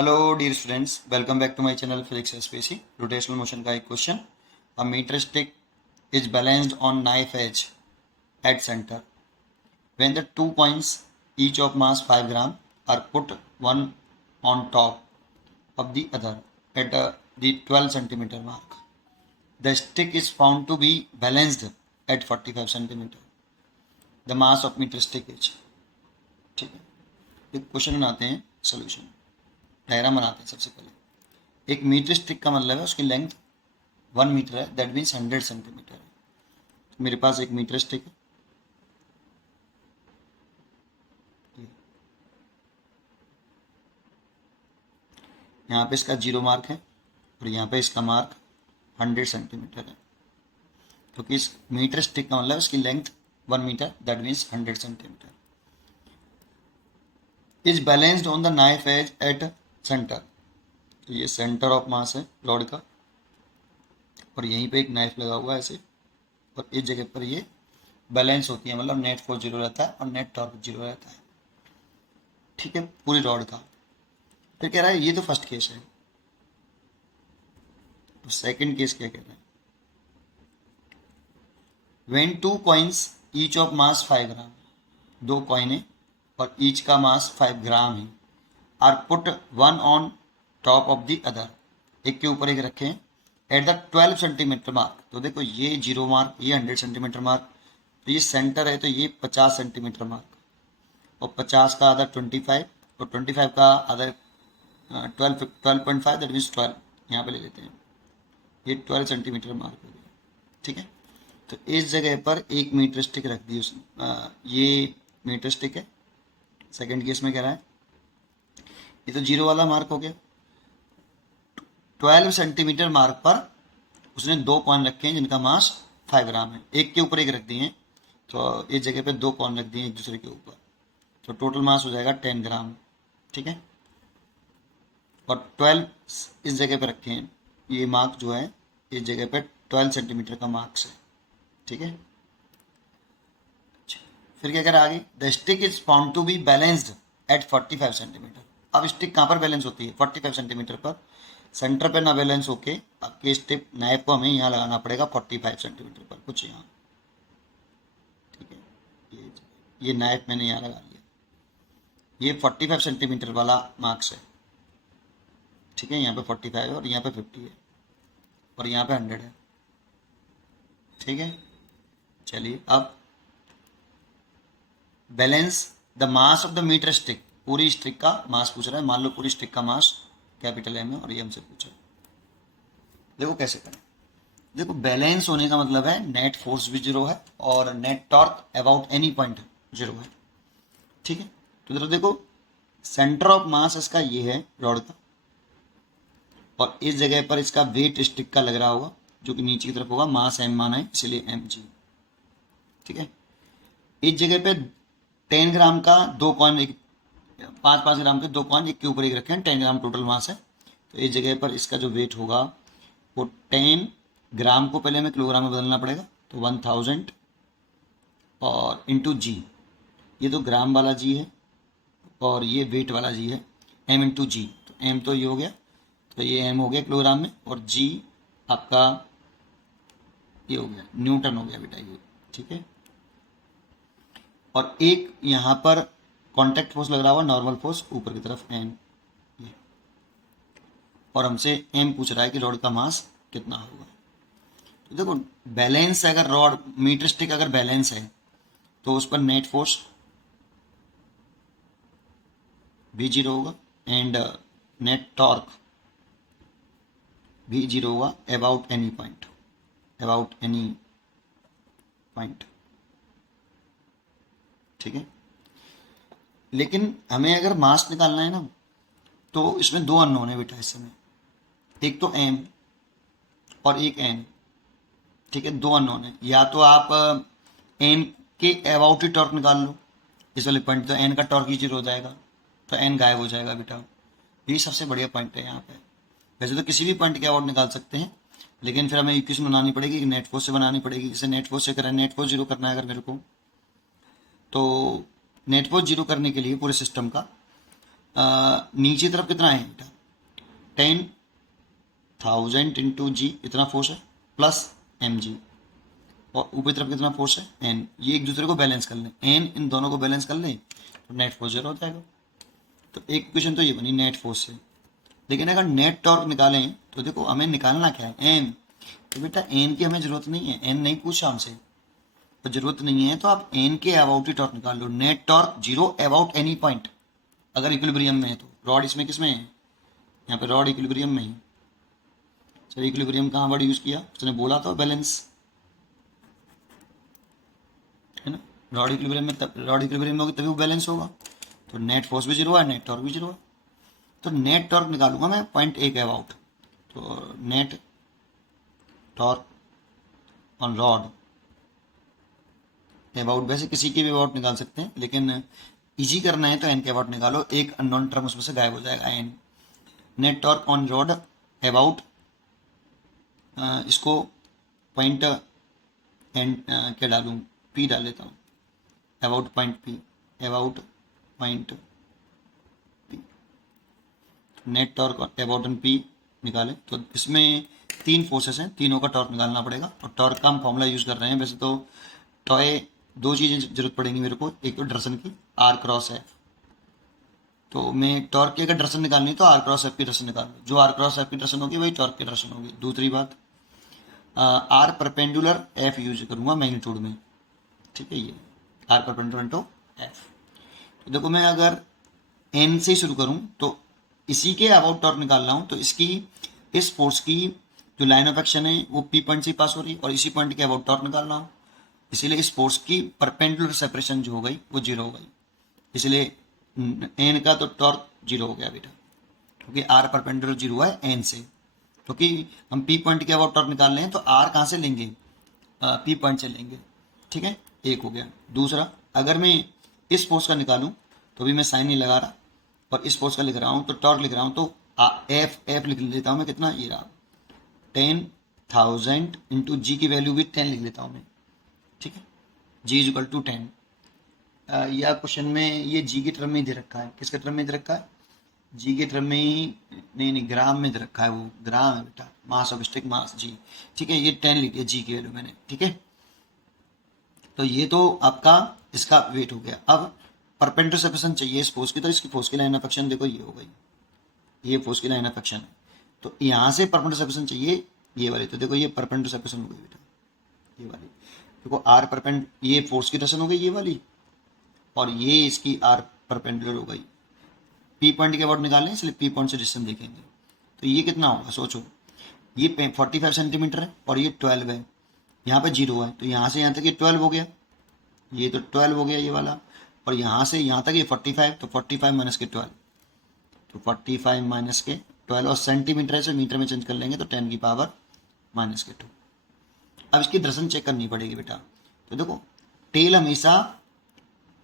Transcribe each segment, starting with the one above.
Hello dear students, welcome back to my channel physics SPC. Rotational motion का एक question. A metre stick is balanced on knife edge at centre when the 2 points each of mass 5 gram are put one on top of the other at the 12 centimeter mark. The stick is found to be balanced at 45 centimeter. The mass of meter stick is। ठीक है, एक question बनाते हैं, solution diagram बनाते हैं। सबसे पहले एक मीटर स्टिक का मतलब है उसकी लेंथ 1 मीटर है, दैट मीन्स 100 सेंटीमीटर है। तो मेरे पास एक मीटर स्टिक है, यहाँ पे इसका 0 मार्क है और यहाँ पे इसका मार्क 100 सेंटीमीटर है, क्योंकि इस मीटर स्टिक का मतलब इसकी length 1 metre, that means 100 centimetre. Is balanced on the knife edge at centre. तो ये सेंटर ऑफ मास है रॉड का, और यहीं पे एक नाइफ लगा हुआ है ऐसे, और इस जगह पर ये बैलेंस होती है, मतलब नेट फोर्स 0 रहता है और नेट टॉर्क 0 रहता है। ठीक है, पूरी रॉड का। फिर कह रहा है ये तो फर्स्ट केस है, तो सेकंड केस क्या कह रहा है? When 2 coins each of mass 5 gram, 2 coin है और ईच का मास 5 ग्राम है, are put one on top of the other, एक के ऊपर एक रखे हैं, एट द 12 सेंटीमीटर मार्क। तो देखो ये 0 मार्क, ये 100 सेंटीमीटर मार्क, तो ये सेंटर है, तो ये 50 सेंटीमीटर मार्क, और 50 का आधा 25 और 25 का आधा 12.5, दैट मीन्स 12 यहाँ पे ले लेते हैं, ये 12 सेंटीमीटर मार्क हो गया। ठीक है, तो इस जगह पर एक मीटर स्टिक रख दी उसने, ये मीटर स्टिक है। सेकंड केस में कह रहा है ये तो 0 वाला मार्क हो गया, 12 सेंटीमीटर मार्क पर उसने 2 कॉइन रखे हैं जिनका मास 5 ग्राम है, एक के ऊपर एक रख दिए हैं, तो इस जगह पे 2 कॉइन रख दिए एक दूसरे के ऊपर, तो टोटल मास हो जाएगा 10 ग्राम। ठीक है, और 12 इस जगह पे रखे हैं, ये मार्क जो है इस जगह पे 12 सेंटीमीटर का मार्क्स है। ठीक है, फिर क्या करें आगे? The stick is found to be balanced at 45 centimetre. अब स्टिक कहाँ पर बैलेंस होती है? 45 सेंटीमीटर पर। सेंटर पे ना बैलेंस होके आपके स्टिक नाइफ को हमें यहाँ लगाना पड़ेगा 45 सेंटीमीटर पर, कुछ यहाँ। ठीक है, ये नाइफ मैंने यहाँ लगा लिया, ये 45 सेंटीमीटर वाला मार्क्स है। ठीक है, यहाँ पे 45 है और यहाँ पे 50 है और यहाँ पे 100 है। ठीक है, चलिए अब balance the mass of the metre stick. पूरी स्टिक का मास पूछ रहा है, मान लो पूरी स्टिक का मास कैपिटल एम है और ये हमसे पूछा है। देखो कैसे करें। देखो, बैलेंस होने का मतलब है नेट फोर्स भी 0 है और net torque about any point 0 है। ठीक है, तो इधर देखो सेंटर ऑफ मास इसका ये है रॉड का, और इस जगह पर इसका वेट स्टिक का लग रहा होगा जो कि नीचे की तरफ होगा, मास एम माना है इसलिए एम जी। ठीक है, इस जगह पे 10 ग्राम का 2 कॉइन, 5-5 ग्राम के 2 कॉइन एक के ऊपर एक रखे हैं, 10 ग्राम टोटल मास है। तो इस जगह पर इसका जो वेट होगा वो 10 ग्राम को पहले हमें किलोग्राम में बदलना पड़ेगा, तो 1000 और इंटू जी, ये तो ग्राम वाला जी है और ये वेट वाला जी है, एम इंटू जी। तो एम तो ये हो गया, तो ये एम हो गया किलोग्राम में, और जी आपका ये हो गया न्यूटन हो गया बेटा ये। ठीक है, और एक यहाँ पर कॉन्टैक्ट फोर्स लग रहा हुआ, नॉर्मल फोर्स ऊपर की तरफ एम, ये, और हमसे एम पूछ रहा है कि रॉड का मास कितना होगा। तो देखो बैलेंस, अगर रॉड मीटर स्टिक अगर बैलेंस है तो उस पर नेट फोर्स भी 0 होगा एंड नेट टॉर्क भी 0 होगा about any point, about any point. ठीक है, लेकिन हमें अगर मास निकालना है ना, तो इसमें 2 अननोन है बेटा इस समय, एक तो एम और एक एन। ठीक है, 2 अननोन है, या तो आप एन के अबाउट ही टॉर्क निकाल लो इस वाले पॉइंट, तो एन का टॉर्क ही 0 हो जाएगा, तो एन गायब हो जाएगा बेटा। यही सबसे बढ़िया पॉइंट है यहाँ पे। वैसे तो किसी भी पॉइंट के अबाउट निकाल सकते हैं, लेकिन फिर हमें इक्वेशन बनानी पड़ेगी, नेट फोर्स से बनानी पड़ेगी। जैसे नेट फोर्स से करें, नेट फोर्स 0 करना है अगर मेरे को, तो नेट फोर्स 0 करने के लिए पूरे सिस्टम का नीचे तरफ कितना है बेटा, 10,000 इंटू जी इतना फोर्स है प्लस एम जी, और ऊपर तरफ कितना फोर्स है एन, ये एक दूसरे को बैलेंस कर लें, एन इन दोनों को बैलेंस कर लें तो नेट फोर्स जीरो हो जाएगा। तो एक इक्वेशन तो ये बनी नेट फोर्स से। लेकिन अगर नेट टॉर्क निकालें तो देखो हमें निकालना क्या है, एन। तो बेटा एन की हमें जरूरत नहीं है, एन नहीं पूछा हमसे, तो जरूरत नहीं है तो आप एन के अबाउट ही टॉर्क निकाल लो। Net torque zero about any point, अगर इक्विलिब्रियम में है तो। रॉड इसमें किस में है, यहाँ पे रॉड इक्विलिब्रियम में ही। सर इक्विलिब्रियम कहाँ वर्ड यूज किया, उसने बोला तो बैलेंस, है ना। रॉड इक्विलिब्रियम में रॉड इक्विलिब्रियम में होगी तभी वो बैलेंस होगा। तो नेट फोर्स भी जीरो है, नेट टॉर्क भी जीरो है। तो नेट टॉर्क निकालूंगा मैं पॉइंट ए के अबाउट। तो net torque on rod about, वैसे किसी के भी अबाउट निकाल सकते हैं लेकिन इजी करना है तो एन के अबाउट निकालो, एक अननोन टर्म उसमें से गायब हो जाएगा N. Net torque on rod about, इसको पॉइंट एंड क्या डालूँ, पी डाल लेता हूँ, about point P, about point P. Net torque about end P निकालें तो इसमें तीन फोर्सेस हैं, तीनों का टॉर्क निकालना पड़ेगा। और टॉर्क का हम फॉर्मूला यूज़ कर रहे हैं। वैसे तो टॉय दो चीज़ें जरूरत पड़ेंगी मेरे को, एक तो डायरेक्शन की आर क्रॉस एफ। तो मैं टॉर्क की अगर डायरेक्शन निकालनी है तो आर क्रॉस एफ की डायरेक्शन निकाल लो, जो आर क्रॉस एफ की डायरेक्शन होगी वही टॉर्क की डायरेक्शन होगी। दूसरी बात, आर परपेंडुलर एफ यूज करूँगा मैग्नीट्यूड में, ठीक है। ये आर परपेंडुलर इंटू एफ। तो देखो मैं अगर एन से शुरू करूँ तो इसी के अबाउट टॉर्क निकाल रहा हूँ, तो इसकी इस फोर्स की जो लाइन ऑफ एक्शन है वो पी पॉइंट से पास हो रही है और इसी पॉइंट के अबाउट टॉर्क निकाल रहा हूँ। इसीलिए इस फोर्स की परपेंडुलर सेपरेशन जो हो गई वो जीरो हो गई, इसलिए एन का तो टॉर्क जीरो हो गया बेटा, क्योंकि आर परपेंडुलर जीरो है एन से। क्योंकि हम पी पॉइंट के अबाउट टॉर्क निकाल रहे हैं तो आर कहाँ से लेंगे, पी पॉइंट से लेंगे, ठीक है। एक हो गया। दूसरा, अगर मैं इस फोर्स का निकालूं तो भी मैं साइन नहीं लगा रहा, और इस फोर्स का लिख रहा हूं तो टॉर्क लिख रहा हूं तो एफ एफ लिख लेता हूं मैं, कितना ये रहा 10,000 इंटू जी की वैल्यू भी 10 लिख लेता हूं मैं, ठीक है। जी इज इक्वल टू 10। या क्वेश्चन में ये जी के टर्म में ही दे रखा है, किसके टर्म में दे रखा है, जी के टर्म में ही, नहीं ग्राम में दे रखा है, वो ग्राम है बेटा, मास ऑफ स्टिक मास जी, ठीक है। ये 10 लिख दिया जी की वैल्यू मैंने, ठीक है। तो ये तो आपका इसका वेट हो गया। अब परपेंडिकुलर सेपरेशन चाहिए इस फोर्स की, तो इसकी फोर्स की लाइन ऑफ एक्शन देखो ये हो गई, ये फोर्स की लाइन ऑफ एक्शन है। तो यहाँ से परपेंडिकुलर सेपरेशन चाहिए ये वाली, तो देखो ये परपेंडिकुलर सेपरेशन हो गई बेटा, ये वाली देखो आर परपेंड, ये फोर्स की डायरेक्शन हो गई ये वाली, और ये इसकी आर परपेंडिकुलर हो गई। पी पॉइंट के अबाउट निकालें इसलिए पी पॉइंट से डिस्टेंस देखेंगे। तो ये कितना होगा सोचो, ये 45 सेंटीमीटर है और ये 12 है, यहाँ पे 0 है, तो यहाँ से यहाँ तक ये 12 हो गया, ये तो 12 हो गया ये वाला, और यहाँ से यहाँ तक ये 45, तो 45 माइनस के 12, तो 45 माइनस के 12, और सेंटीमीटर से मीटर में चेंज कर लेंगे तो 10 की पावर माइनस के 2। अब इसकी डायरेक्शन चेक करनी पड़ेगी बेटा। तो देखो टेल हमेशा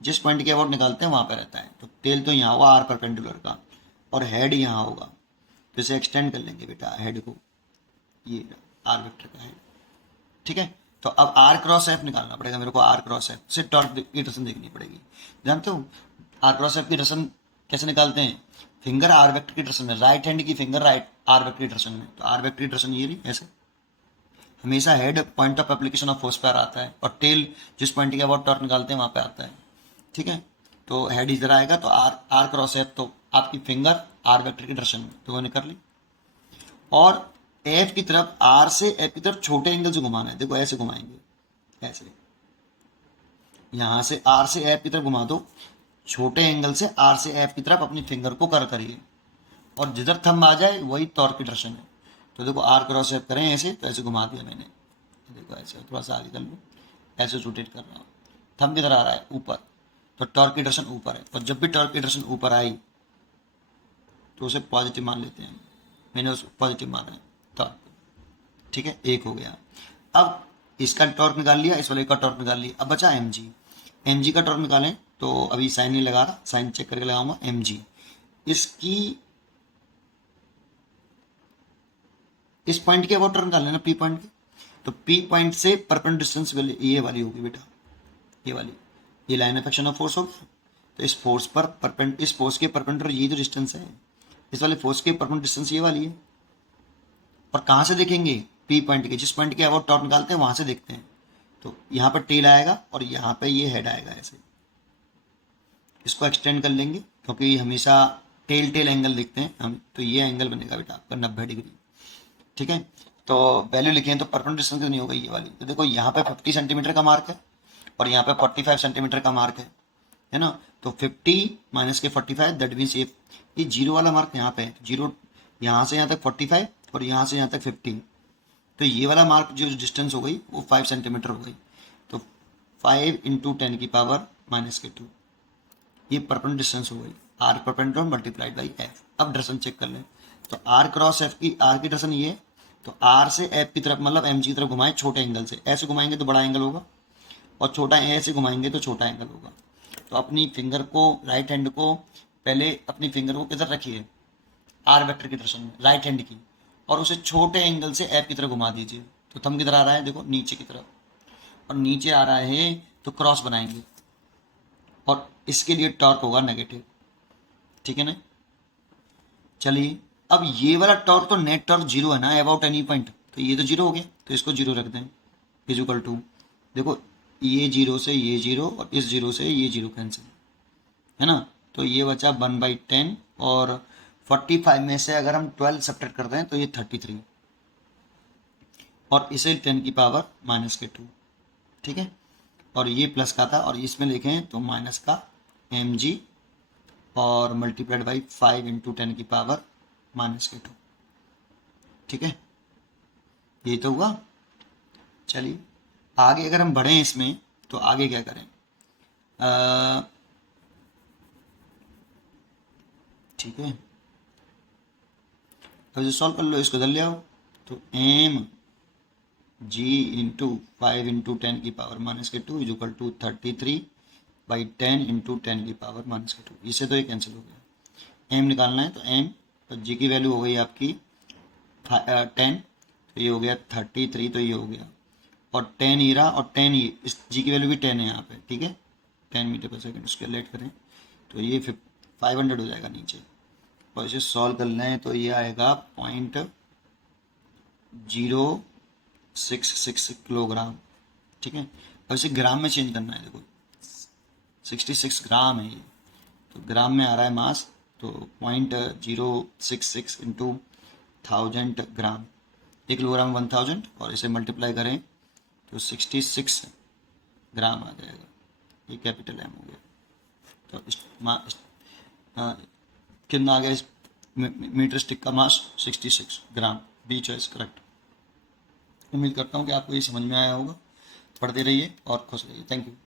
जिस पॉइंट के अबाउट निकालते हैं वहाँ पर रहता है, तो टेल तो यहाँ होगा आर परपेंडिकुलर का, और हेड यहाँ होगा, तो इसे एक्सटेंड कर लेंगे बेटा हेड को, ये आर वेक्टर का हेड, ठीक है। तो अब आर क्रॉस एफ निकालना पड़ेगा मेरे को, आर क्रॉस एफ से टॉर्क की डायरेक्शन देखनी पड़ेगी। जानते हो आर क्रॉस एफ की डायरेक्शन कैसे निकालते हैं, फिंगर आर वेक्टर की डायरेक्शन में, राइट हैंड की फिंगर राइट आर वेक्टर की डायरेक्शन में, तो आर वेक्टर की डायरेक्शन ये रही ऐसे। हमेशा head point of application of force पर आता है, और टेल जिस पॉइंट के अबाउट टॉर्क निकालते हैं वहाँ पे आता है, ठीक है। तो हेड इधर आएगा तो आर आर क्रॉस एफ, तो आपकी फिंगर आर वेक्टर की डायरेक्शन में, तो मैंने कर ली। और एफ की तरफ, आर से एफ की तरफ छोटे एंगल से घुमाना है, देखो ऐसे घुमाएंगे, ऐसे यहां से आर से एफ की तरफ घुमा दो, छोटे एंगल से आर से एफ की तरफ अपनी फिंगर को कर करिए, और जिधर थंब आ जाए वही टॉर्क की डायरेक्शन है। तो देखो आर क्रॉस एफ करें ऐसे, तो ऐसे घुमा दिया मैंने, देखो ऐसे थोड़ा सा आगे कर लो, ऐसे रोटेट कर रहा हूँ, थंब किधर आ रहा है ऊपर, तो टॉर्क की डायरेक्शन ऊपर है, और जब भी टॉर्क की डायरेक्शन ऊपर आई तो उसे पॉजिटिव मान लेते हैं, मैंने उसे पॉजिटिव माना है टॉर्क, ठीक है। एक हो गया। अब इसका टॉर्क निकाल लिया, इस वाले का टॉर्क निकाल लिया, अब बचा एम जी। एम जी का टॉर्क निकालें तो अभी साइन नहीं लगा रहा, साइन चेक करके लगाऊंगा। एम जी इसकी इस पॉइंट के अबाउट टॉर्क निकाल लेना, पी पॉइंट के, तो पी पॉइंट से परपेंडिकुलर डिस्टेंस ये वाली होगी बेटा, ये वाली, ये line of action of force होगी, तो इस फोर्स पर इस फोर्स के परपेंडिकुलर ये जो डिस्टेंस है, इस वाले फोर्स के परपेंडिकुलर डिस्टेंस ये वाली है। और कहाँ से देखेंगे? पी पॉइंट के, जिस पॉइंट के अबाउट टॉर्क निकालते हैं वहां से देखते हैं। तो यहाँ पर टेल आएगा और यहाँ पे ये हेड आएगा ऐसे। इसको एक्सटेंड कर लेंगे क्योंकि हमेशा टेल टेल एंगल देखते हैं हम, तो ये एंगल बनेगा बेटा आपका 90 डिग्री। ठीक है, तो वैल्यू लिखे हैं तो परपेंडिकुलर डिस्टेंस कितनी हो गई ये वाली। तो देखो यहाँ पे 50 सेंटीमीटर का मार्क है और यहाँ पे 45 सेंटीमीटर का मार्क है ना। तो 50 माइनस के 45, दैट मीन्स ये जीरो वाला मार्क यहाँ पे है। जीरो यहाँ से यहाँ तक 45 और यहाँ से यहाँ तक 50, तो ये वाला मार्क जो डिस्टेंस हो गई वो 5 सेंटीमीटर हो गई। तो 5 इंटू 10 की पावर माइनस के 2, ये परपेंडिकुलर डिस्टेंस हो गई। R perpendicular multiplied by F. अब डायरेक्शन चेक कर लें, तो आर क्रॉस एफ की, आर की डायरेक्शन ये, तो आर से एफ की तरफ मतलब एम जी की तरफ घुमाएं छोटे एंगल से। ऐसे घुमाएंगे तो बड़ा एंगल होगा और छोटा ऐसे घुमाएंगे तो छोटा एंगल होगा। तो अपनी फिंगर को, राइट हैंड को, पहले अपनी फिंगर को किधर रखिए? आर वेक्टर की डायरेक्शन में, राइट हैंड की, और उसे छोटे एंगल से एफ की तरफ घुमा दीजिए। तो थंब किधर आ रहा है? देखो नीचे की तरफ, और नीचे आ रहा है तो क्रॉस बनाएंगे और इसके लिए टॉर्क होगा नेगेटिव। ठीक है ना। चलिए, अब ये वाला टॉर्क तो नेट टॉर्क जीरो है ना अबाउट एनी पॉइंट, तो ये तो जीरो हो गया, तो इसको जीरो रख दें। इजिकल टू, देखो ये जीरो से ये जीरो और इस जीरो से ये जीरो कैंसिल, है ना। तो ये बचा 1/10 और 45 में से अगर हम 12 सब्ट्रैक्ट करते हैं तो ये 33 और इसे 10 की पावर माइनस के 2। ठीक है, और ये प्लस का था और इसमें लिखें तो माइनस का mg और मल्टीप्लाइड बाई 5 इंटू 10 की पावर माइनस के 2। ठीक है, ये तो हुआ। चलिए आगे अगर हम बढ़ें इसमें तो आगे क्या करें? ठीक है, अब सॉल्व कर लो, इसको इधर ले आओ। तो एम जी इंटू 5 इंटू 10 की पावर माइनस के 2 इज इक्वल टू 33/10 इंटू 10 की पावर माइनस के 2। इससे तो ये कैंसिल हो गया। एम निकालना है तो एम, तो जी की वैल्यू हो गई आपकी 10, तो ये हो गया 33, तो ये हो गया, और 10 ही रहा, और 10 ही, इस जी की वैल्यू भी 10 है यहाँ पे। ठीक है, 10 मीटर पर सेकेंड उसके लेट करें तो ये 500 हो जाएगा नीचे। और इसे सॉल्व कर लें तो ये आएगा 0.066 किलोग्राम। ठीक है, अब इसे ग्राम में चेंज करना है। देखो 66 ग्राम है ये, तो ग्राम में आ रहा है मास, तो 0.066 इंटू 1000 ग्राम। 1 किलोग्राम 1000, और इसे मल्टीप्लाई करें तो 66 ग्राम आ जाएगा। ये कैपिटल एम हो गया। तो कितना आ गया? इस मीटर स्टिक का मास 66 ग्राम। B choice correct. उम्मीद करता हूँ कि आपको ये समझ में आया होगा। पढ़ते रहिए और खुश रहिए। Thank you.